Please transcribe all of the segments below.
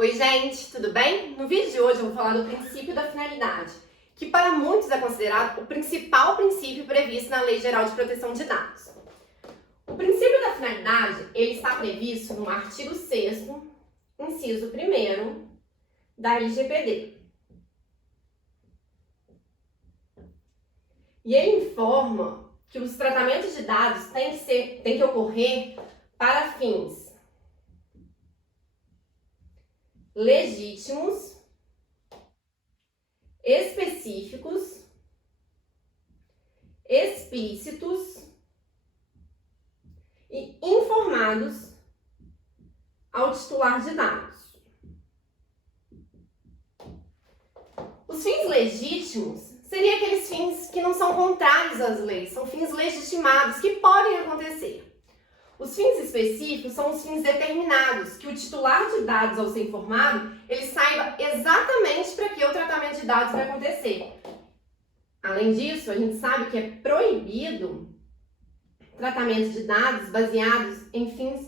Oi gente, tudo bem? No vídeo de hoje eu vou falar do princípio da finalidade, que para muitos é considerado o principal princípio previsto na Lei Geral de Proteção de Dados. O princípio da finalidade, ele está previsto no artigo 6º, inciso 1º da LGPD. E ele informa que os tratamentos de dados têm que ocorrer para fins legítimos, específicos, explícitos e informados ao titular de dados. Os fins legítimos seriam aqueles fins que não são contrários às leis, são fins legitimados que podem acontecer. Os fins específicos são os fins determinados, que o titular de dados, ao ser informado, ele saiba exatamente para que o tratamento de dados vai acontecer. Além disso, a gente sabe que é proibido tratamento de dados baseados em fins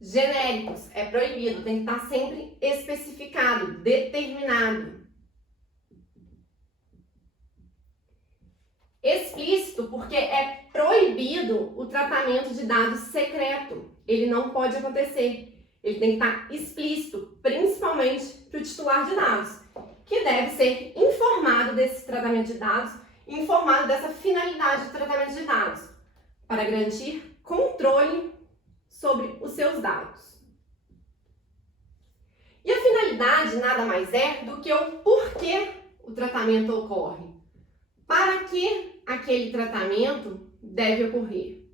genéricos. É proibido, tem que estar sempre especificado, determinado. Explícito, porque é proibido o tratamento de dados secreto. Ele não pode acontecer. Ele tem que estar explícito, principalmente para o titular de dados, que deve ser informado desse tratamento de dados e informado dessa finalidade do tratamento de dados, para garantir controle sobre os seus dados. E a finalidade nada mais é do que o porquê o tratamento ocorre. Para que aquele tratamento deve ocorrer.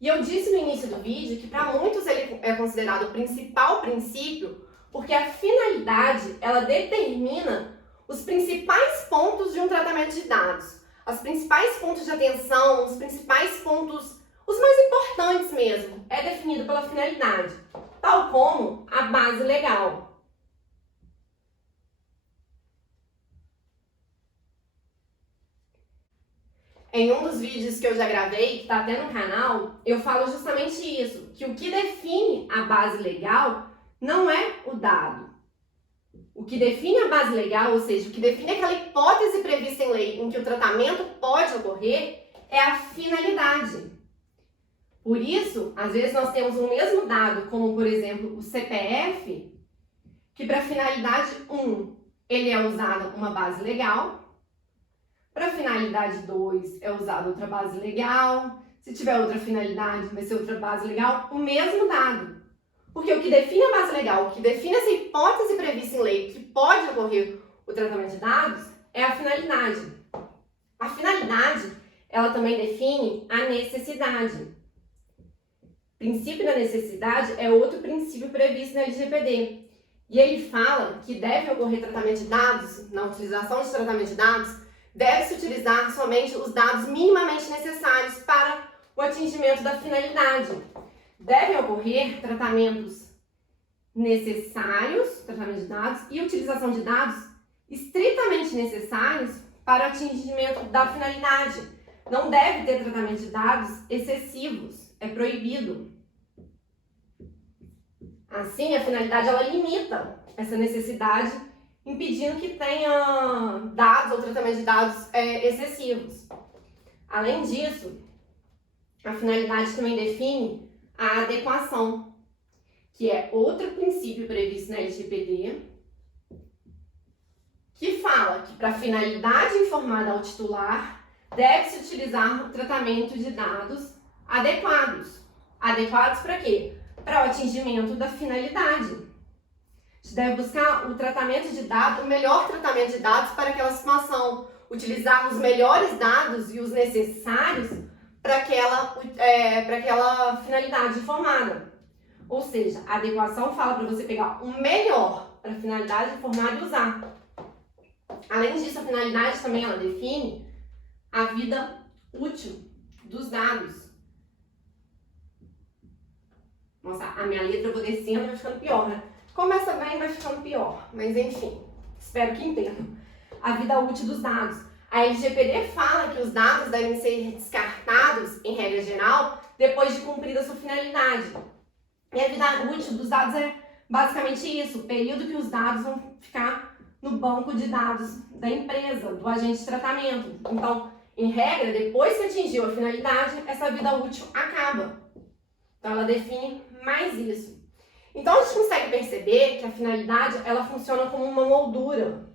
E eu disse no início do vídeo que para muitos ele é considerado o principal princípio, porque a finalidade, ela determina os principais pontos de um tratamento de dados, os principais pontos de atenção, os principais pontos, os mais importantes mesmo, é definido pela finalidade, tal como a base legal. Em um dos vídeos que eu já gravei, que está até no canal, eu falo justamente isso, que o que define a base legal não é o dado. O que define a base legal, ou seja, o que define aquela hipótese prevista em lei em que o tratamento pode ocorrer, é a finalidade. Por isso, às vezes nós temos um mesmo dado, como por exemplo o CPF, que para finalidade 1 ele é usado uma base legal, para finalidade 2 é usada outra base legal, se tiver outra finalidade vai ser outra base legal, o mesmo dado. Porque o que define a base legal, o que define essa hipótese prevista em lei que pode ocorrer o tratamento de dados, é a finalidade. A finalidade, ela também define a necessidade. O princípio da necessidade é outro princípio previsto na LGPD. E ele fala que deve ocorrer tratamento de dados, na utilização de tratamento de dados, deve-se utilizar somente os dados minimamente necessários para o atingimento da finalidade. Devem ocorrer tratamentos necessários, tratamento de dados, e utilização de dados estritamente necessários para o atingimento da finalidade. Não deve ter tratamento de dados excessivos, é proibido. Assim, a finalidade ela limita essa necessidade, impedindo que tenha dados ou tratamento de dados excessivos. Além disso, a finalidade também define a adequação, que é outro princípio previsto na LGPD, que fala que para a finalidade informada ao titular, deve-se utilizar o tratamento de dados adequados. Adequados para quê? Para o atingimento da finalidade. A gente deve buscar o tratamento de dados, o melhor tratamento de dados para aquela situação, utilizar os melhores dados e os necessários para aquela finalidade informada. Ou seja, a adequação fala para você pegar o melhor para a finalidade informada e usar. Além disso, a finalidade também ela define a vida útil dos dados. Nossa, a minha letra eu vou descendo e vai ficando pior, né? Começa bem e vai ficando pior, mas enfim, espero que entendam. A vida útil dos dados. A LGPD fala que os dados devem ser descartados, em regra geral, depois de cumprida a sua finalidade. E a vida útil dos dados é basicamente isso, o período que os dados vão ficar no banco de dados da empresa, do agente de tratamento. Então, em regra, depois que atingiu a finalidade, essa vida útil acaba. Então, ela define mais isso. Então, a gente consegue perceber que a finalidade, ela funciona como uma moldura,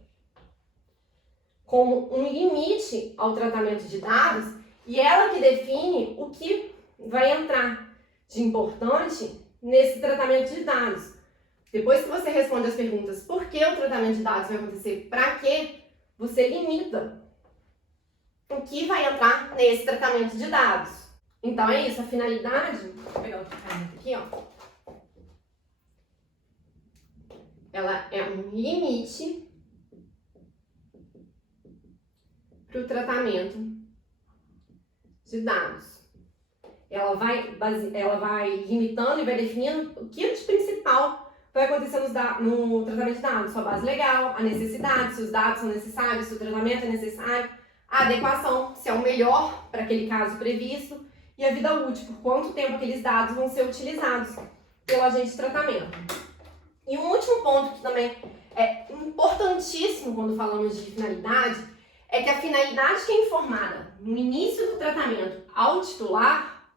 como um limite ao tratamento de dados, e ela que define o que vai entrar de importante nesse tratamento de dados. Depois que você responde as perguntas por que o tratamento de dados vai acontecer, para quê, você limita o que vai entrar nesse tratamento de dados. Então é isso, a finalidade, vou pegar outra caneta aqui, ó. Ela é um limite para o tratamento de dados. Ela vai limitando e vai definindo o que de principal vai acontecer no tratamento de dados, sua base legal, a necessidade, se os dados são necessários, se o tratamento é necessário, a adequação, se é o melhor para aquele caso previsto, e a vida útil, por quanto tempo aqueles dados vão ser utilizados pelo agente de tratamento. E um último ponto que também é importantíssimo quando falamos de finalidade, é que a finalidade que é informada no início do tratamento ao titular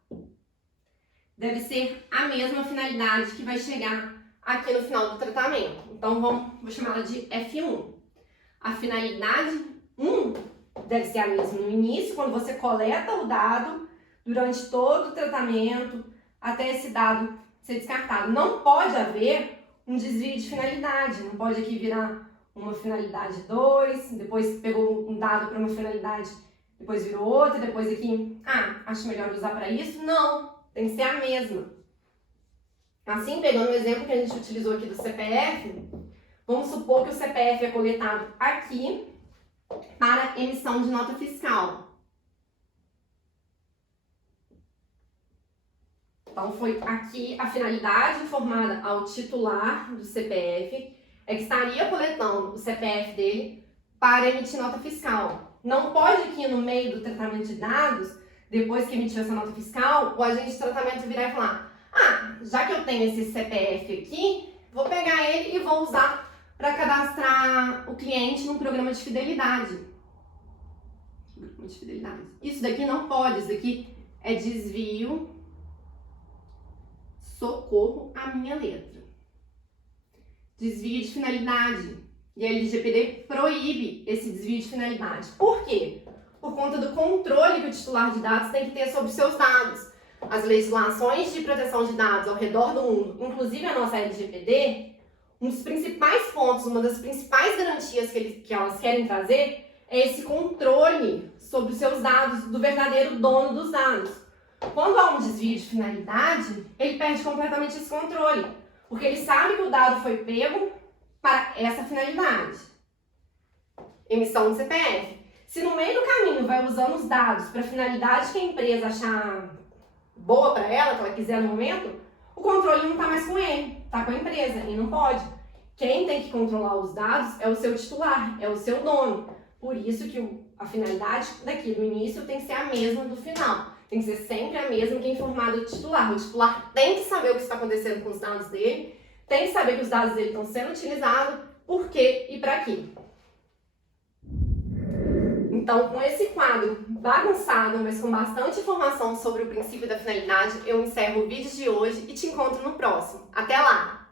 deve ser a mesma finalidade que vai chegar aqui no final do tratamento. Então, vou chamá-la de F1. A finalidade 1 deve ser a mesma no início, quando você coleta o dado, durante todo o tratamento, até esse dado ser descartado. Não pode haver um desvio de finalidade, não pode aqui virar uma finalidade 2, depois pegou um dado para uma finalidade, depois virou outra, depois aqui, acho melhor usar para isso. Não, tem que ser a mesma. Assim, pegando o exemplo que a gente utilizou aqui do CPF, vamos supor que o CPF é coletado aqui para emissão de nota fiscal. Então, foi aqui a finalidade informada ao titular do CPF, é que estaria coletando o CPF dele para emitir nota fiscal. Não pode aqui no meio do tratamento de dados, depois que emitiu essa nota fiscal, o agente de tratamento virar e falar: já que eu tenho esse CPF aqui, vou pegar ele e vou usar para cadastrar o cliente no programa de fidelidade. Isso daqui não pode, isso daqui é desvio, socorro à minha letra. Desvio de finalidade. E a LGPD proíbe esse desvio de finalidade. Por quê? Por conta do controle que o titular de dados tem que ter sobre seus dados. As legislações de proteção de dados ao redor do mundo, inclusive a nossa LGPD, um dos principais pontos, uma das principais garantias que elas querem trazer é esse controle sobre os seus dados, do verdadeiro dono dos dados. Quando há um desvio de finalidade, ele perde completamente esse controle, porque ele sabe que o dado foi pego para essa finalidade. Emissão do CPF. Se no meio do caminho vai usando os dados para a finalidade que a empresa achar boa para ela, que ela quiser no momento, o controle não está mais com ele, está com a empresa e não pode. Quem tem que controlar os dados é o seu titular, é o seu dono. Por isso que a finalidade daqui do início tem que ser a mesma do final. Tem que ser sempre a mesma que é informada do titular. O titular tem que saber o que está acontecendo com os dados dele, tem que saber que os dados dele estão sendo utilizados, por quê e para quê. Então, com esse quadro bagunçado, mas com bastante informação sobre o princípio da finalidade, eu encerro o vídeo de hoje e te encontro no próximo. Até lá!